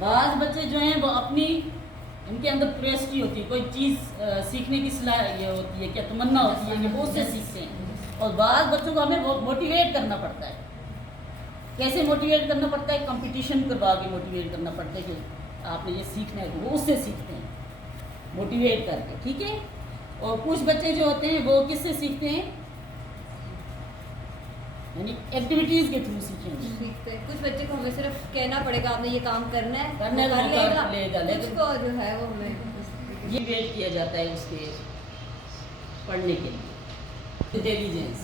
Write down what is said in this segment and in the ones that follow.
बाज़ बच्चे जो हैं वो अपनी इनके अंदर क्यूरियोसिटी होती है, कोई चीज़ सीखने की सलाह ये होती है, क्या तमन्ना होती है कि वो उससे सीखते हैं। और बाज़ बच्चों को हमें मोटिवेट करना पड़ता है। कैसे मोटिवेट करना पड़ता है? कंपटीशन करवा के मोटिवेट करना पड़ता है कि आपने ये सीखना है, तो वो उससे सीखते हैं मोटिवेट करके, ठीक है। और कुछ बच्चे जो होते हैं वो किससे सीखते हैं? यानी एक्टिविटीज़ के थ्रू सीखेंगे। सीखते हैं। कुछ बच्चे को हमें सिर्फ कहना पड़ेगा आपने ये काम करना है, करने वो को कर लेगा, कुछ लेकिन को जो है वो हमें ये वेट किया जाता है उसके पढ़ने के लिए। इंटेलिजेंस,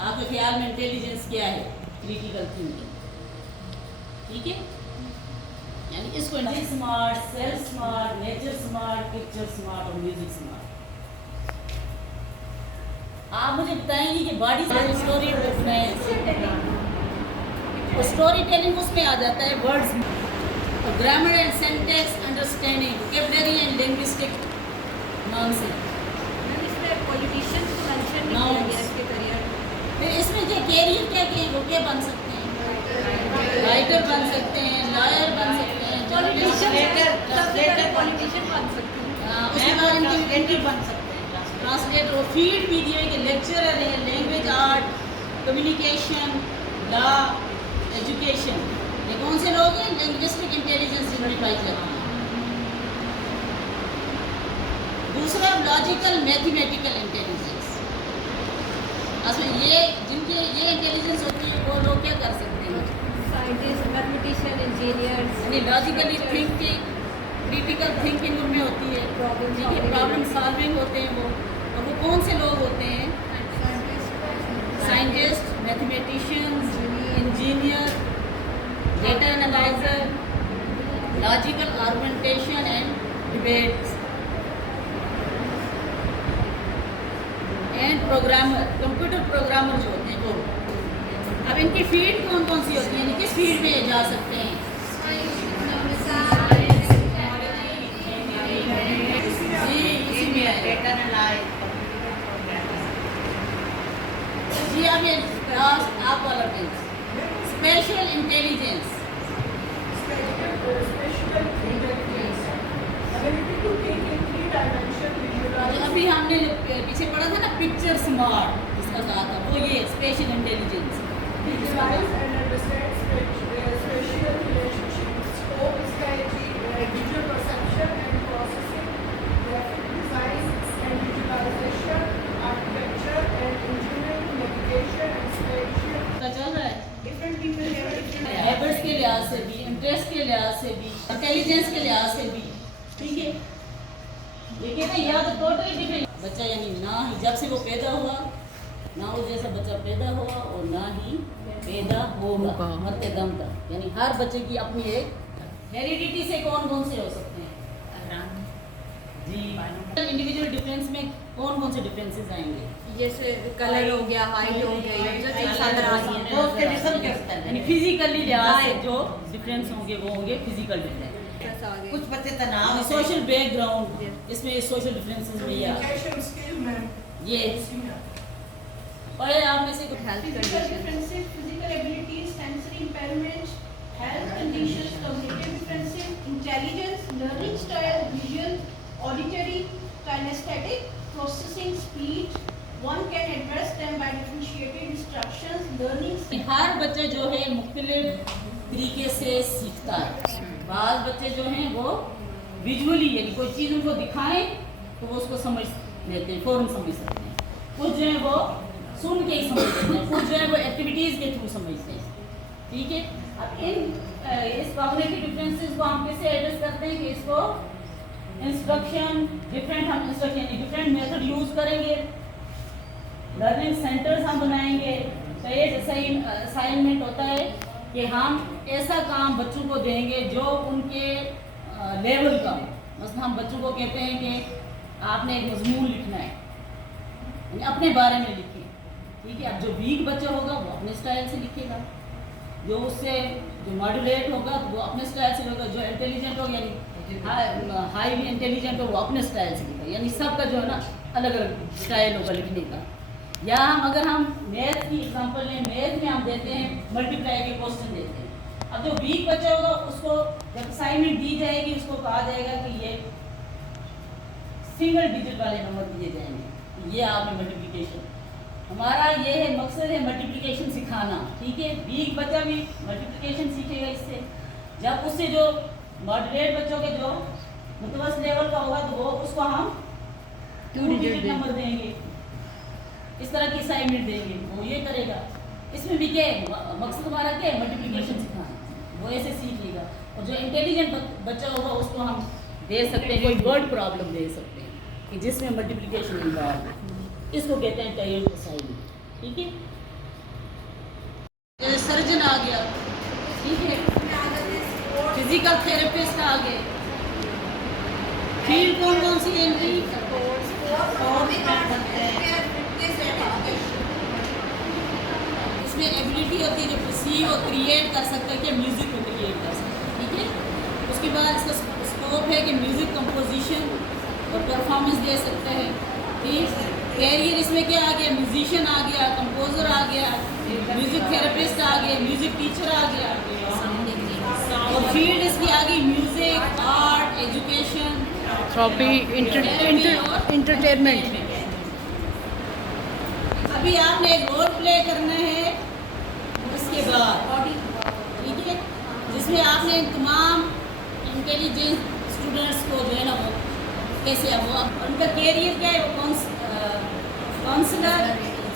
आपके ख्याल में इंटेलिजेंस क्या है? क्रिटिकल थिंकिंग, ठीक है। यानी इसको smart, self smart, nature smart, picture smart और म्यूजिक स्मार्ट। आप मुझे बताएंगे कि बॉडी से स्टोरी बनाए, और स्टोरी टेलिंग उसमें आ जाता है वर्ड्स, और grammar and sentence understanding, vocabulary and linguistic nonsense. इसमें पॉलिटिशियन को मेंशन नहीं किया गया इसके करियर। फिर इसमें जो कैरियर क्या क्या वो क्या बन सकते हैं? राइटर बन सकते हैं, लॉयर बन सकते हैं, पॉलिटिशियन बन सकते हैं। उसके बाद इनकी बन सकते हैं ट्रांसलेटर, और फील्ड भी दिए कि लेक्चरर है, language art, communication, law, education. ये कौन से लोग हैं? लिंग्विस्टिक इंटेलिजेंस जिनमें पाई जाती है। दूसरा लॉजिकल मैथमेटिकल इंटेलिजेंस। असमें ये जिनके ये इंटेलिजेंस होती है वो लोग क्या कर सकते हैं? Scientist, mathematician, engineers. यानी लॉजिकली थिंकिंग, क्रिटिकल थिंकिंग उनमें होती है, प्रॉब्लम सॉल्विंग होते हैं वो। और वो कौन से लोग होते हैं? Scientist, mathematicians, engineer, data analyser, logical argumentation and debates, and programmer, computer programmer जो होते हैं वो। अब इनकी फील्ड कौन कौन सी होती है? यानी किस फील्ड में जा सकते हैं? जी अब ये आप वाला स्पेशल इंटेलिजेंस। अभी हमने पीछे पढ़ा था ना पिक्चर स्मार्ट, जिसका कहा था वो ये स्पेशल इंटेलिजेंस। हैबिट्स के लिहाज से भी, इंटरेस्ट के लिहाज से भी, इंटेलिजेंस के लिहाज से भी, ठीक है। ये कहते हैं या तो टोटली डिफरेंट बच्चा, यानी ना ही जब से वो पैदा हुआ ना वो जैसा बच्चा पैदा हुआ और ना ही पैदा होगा मरते दम तक। यानी हर बच्चे की अपनी एक हेरिडिटी से कौन कौन से हो सकते हैं? जी इंडिविजुअल डिफरेंस में कौन कौन से डिफरेंसेस आएंगे? जैसे कलर हो गया, हाइट हो गई, जो चीज़ अंदर आ रही है, यानी फिजिकली लिहाज से जो डिफरेंस होंगे वो होंगे फिजिकल डिफरेंस। कुछ बच्चे तनाव, सोशल बैकग्राउंड, इसमें सोशल डिफरेंसेस भी है ये। और आप में से कुछ health Physical condition, differences, physical abilities, sensory impairments, health conditions, cognitive differences, intelligence, learning style, visual, auditory, kinesthetic, processing, speech. One can address them by differentiated instructions, learning. हर बच्चा जो है मुख्तलिफ तरीके से सीखता है। बाज़ बच्चे जो हैं वो विजुअली, यानी कोई चीज़ उनको दिखाएं तो वो उसको समझ लेते हैं, फ़ौरन समझ सकते हैं। कुछ जो है वो सुन के ही समझ लेते हैं, कुछ जो है वो एक्टिविटीज़ के थ्रू समझते हैं, ठीक है। अब इस कॉग्निटिव डिफरेंसेस को हम कैसे एड्रेस करते हैं कि इसको इंस्ट्रक्शन डिफरेंट, हम इंस्ट्रक्शन डिफरेंट मेथड यूज़ करेंगे, लर्निंग सेंटर्स हम बनाएंगे। तो ये सही असाइनमेंट होता है कि हम ऐसा काम बच्चों को देंगे जो उनके लेवल का हो। मतलब हम बच्चों को कहते हैं कि आपने एक मजमून लिखना है, यानी अपने बारे में लिखें, ठीक है। अब जो वीक बच्चा होगा वो अपने स्टाइल से लिखेगा, जो उससे जो मॉड्यूलेट होगा वो अपने स्टाइल से होगा, जो इंटेलिजेंट होगा यानी हाईली इंटेलिजेंट हो वो अपने स्टाइल से लिखेगा। यानी सबका जो है ना अलग अलग स्टाइल होगा लिखने का। या हम अगर हम मैथ की एग्जांपल लें, मैथ में हम देते हैं मल्टीप्लाई के क्वेश्चन देते हैं, अब जो वीक बच्चा होगा उसको जब असाइनमेंट दी जाएगी उसको कहा जाएगा कि ये सिंगल डिजिट वाले नंबर दिए जाएंगे, ये आपने मल्टीप्लिकेशन, हमारा ये है मकसद है मल्टीप्लिकेशन सिखाना, ठीक है। वीक बच्चा भी मल्टीप्लिकेशन सीखेगा इससे। जब उससे जो मॉडरेट बच्चों के जो मुतवस्सित लेवल का होगा तो वो उसको हम 2 डिजिट नंबर देंगे, इस तरह की असाइनमेंट देंगे, वो ये करेगा। इसमें भी क्या है, मकसद हमारा क्या है, मल्टीप्लिकेशन सिखाना, वो ऐसे सीख लेगा। और जो इंटेलिजेंट बच्चा होगा उसको हम दे सकते हैं, कोई वर्ड प्रॉब्लम दे सकते हैं कि जिसमें मल्टीप्लिकेशन इन्वॉल्व है, इसको कहते हैं टाइल्ड असाइनमेंट, ठीक है। जैसे सर्जन आ गया, ठीक है, फिजिकल थेरेपिस्ट आ गए, फील्ड कौन कौन सी एंट्री, इसमें एबिलिटी होती है जो परसीव और क्रिएट कर सकता है कि म्यूजिक को क्रिएट कर सकता है, ठीक है। उसके बाद इसका स्कोप है कि म्यूजिक कंपोजिशन और परफॉर्मेंस दे सकता है, ठीक। कैरियर इसमें क्या आ गया, म्यूजिशियन आ गया, कंपोजर आ गया, म्यूजिक थेरेपिस्ट आ गया, म्यूजिक टीचर आ गया, और फील्ड इसकी आ गई music, art, education, hobby, entertainment. अभी आपने एक रोल प्ले करना है उसके बाद, ठीक है, जिसमें आपने तमाम इंटेलिजेंस स्टूडेंट्स को जो है ना वो कैसे वो उनका कैरियर क्या है, वो counsellor,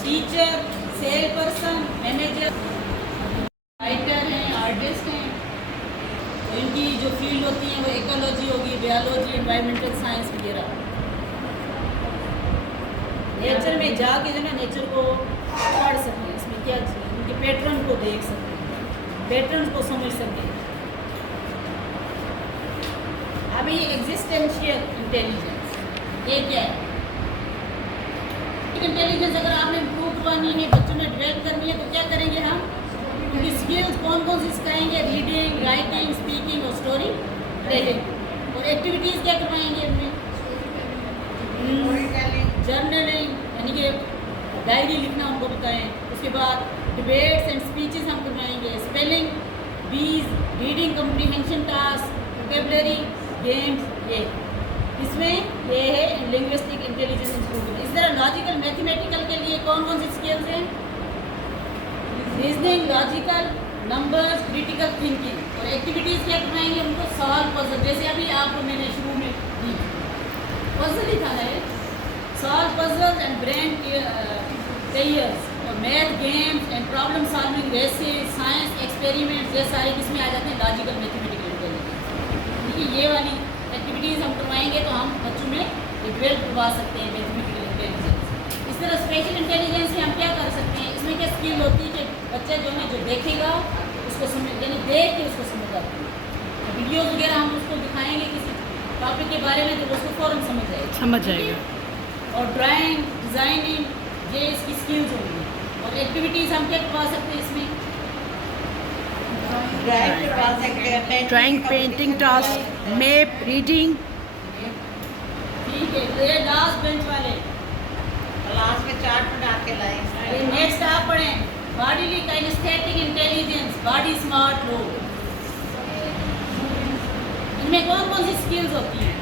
teacher, salesperson, manager, writer हैं, आर्टिस्ट हैं। तो इनकी जो फील्ड होती है वो इकोलॉजी होगी, बायोलॉजी, एनवायरमेंटल साइंस वगैरह। नेचर में जाके जो है ना नेचर को पढ़ सकते हैं, इसमें क्या चीज़, उनके पैटर्न को देख सकते हैं, पैटर्न को समझ सकते हैं। अभी एग्जिस्टेंशियल इंटेलिजेंस ये क्या है, इंटेलिजेंस अगर आपने इम्प्रूव करवानी है, बच्चों में डेवलप करनी है तो क्या करेंगे हम, उनकी स्किल्स कौन कौन सी सिखाएंगे, रीडिंग, राइटिंग, स्पीकिंग और स्टोरी टेलिंग। और एक्टिविटीज़ क्या करवाएंगे उनमें, जर्नलिंग यानी कि डायरी लिखना उनको बताएं। उसके बाद डिबेट्स एंड स्पीचेस हम करवाएंगे, स्पेलिंग बीज, reading comprehension task, vocabulary, games, ये इसमें ये है लिंग्विस्टिक इंटेलिजेंस इंप्रूवमेंट। इस तरह लॉजिकल मैथमेटिकल के लिए कौन कौन सी स्किल्स हैं, reasoning, logical, numbers, critical thinking. और एक्टिविटीज़ क्या करवाएंगे उनको, सॉल्व पजल, जैसे अभी आपको मैंने शुरू में दी पजल ही था ना, solve puzzles and brain players, और math games and problem solving, वैसे साइंस एक्सपेरिमेंट्स, ये सारे किसमें आ जाते हैं, लॉजिकल मैथमेटिकल इंटेलिजेंस। देखिए ये वाली एक्टिविटीज़ हम करवाएंगे तो हम बच्चों में डेवलप करवा सकते हैं मैथमेटिकल इंटेलिजेंस। इस तरह स्पेशल इंटेलिजेंस में हम क्या कर सकते हैं, इसमें क्या स्किल होती है कि बच्चा जो है जो देखेगा उसको समझ, यानी देख के उसको समझ आती है। वीडियोज़ वगैरह हम उसको दिखाएंगे किसी टॉपिक के बारे में तो उसको फ़ौरन समझ जाएगा। और ड्राइंग, डिज़ाइनिंग, ये इसकी स्किल्स होंगी। और एक्टिविटीज़ हम क्या करवा सकते हैं इसमें, drawing, painting task, map, reading. ठीक है, तो ये लास्ट बेंच वाले क्लास में चार्ट बना के लाए। नेक्स्ट आप पढ़ें bodily kinaesthetic intelligence, body smart लोग। इनमें कौन कौन सी स्किल्स होती हैं,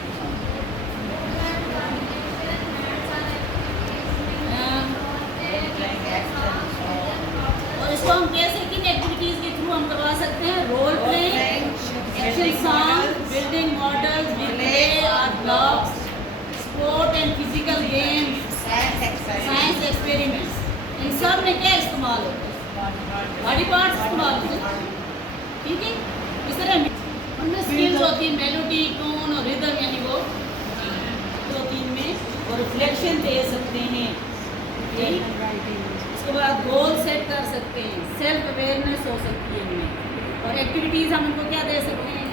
और इसको हम कैसे किन एक्टिविटीज के थ्रू हम करवा सकते हैं, role playing, action song, building models with clay और blocks, sport and physical games, science experiments. इन सब में क्या इस्तेमाल होता है, बॉडी पार्ट्स इस्तेमाल होते हैं, ठीक है। इस तरह उनमें स्किल्स होती है, मेलोडी, टोन और रिदम, यानी वो 2-3 में और रिफ्लेक्शन दे सकते हैं, ठीक। उसके बाद गोल सेट कर सकते हैं, सेल्फ अवेयरनेस हो सकती है इनमें। और एक्टिविटीज़ हम इनको क्या दे सकते हैं,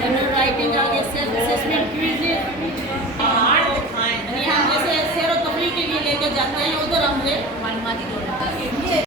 जनरल राइटिंग आ गया, सेल्फ असेसमेंट क्विज, हम जैसे सैर व तफरीह के लिए लेकर जाते हैं उधर हमने मालूमाती दौड़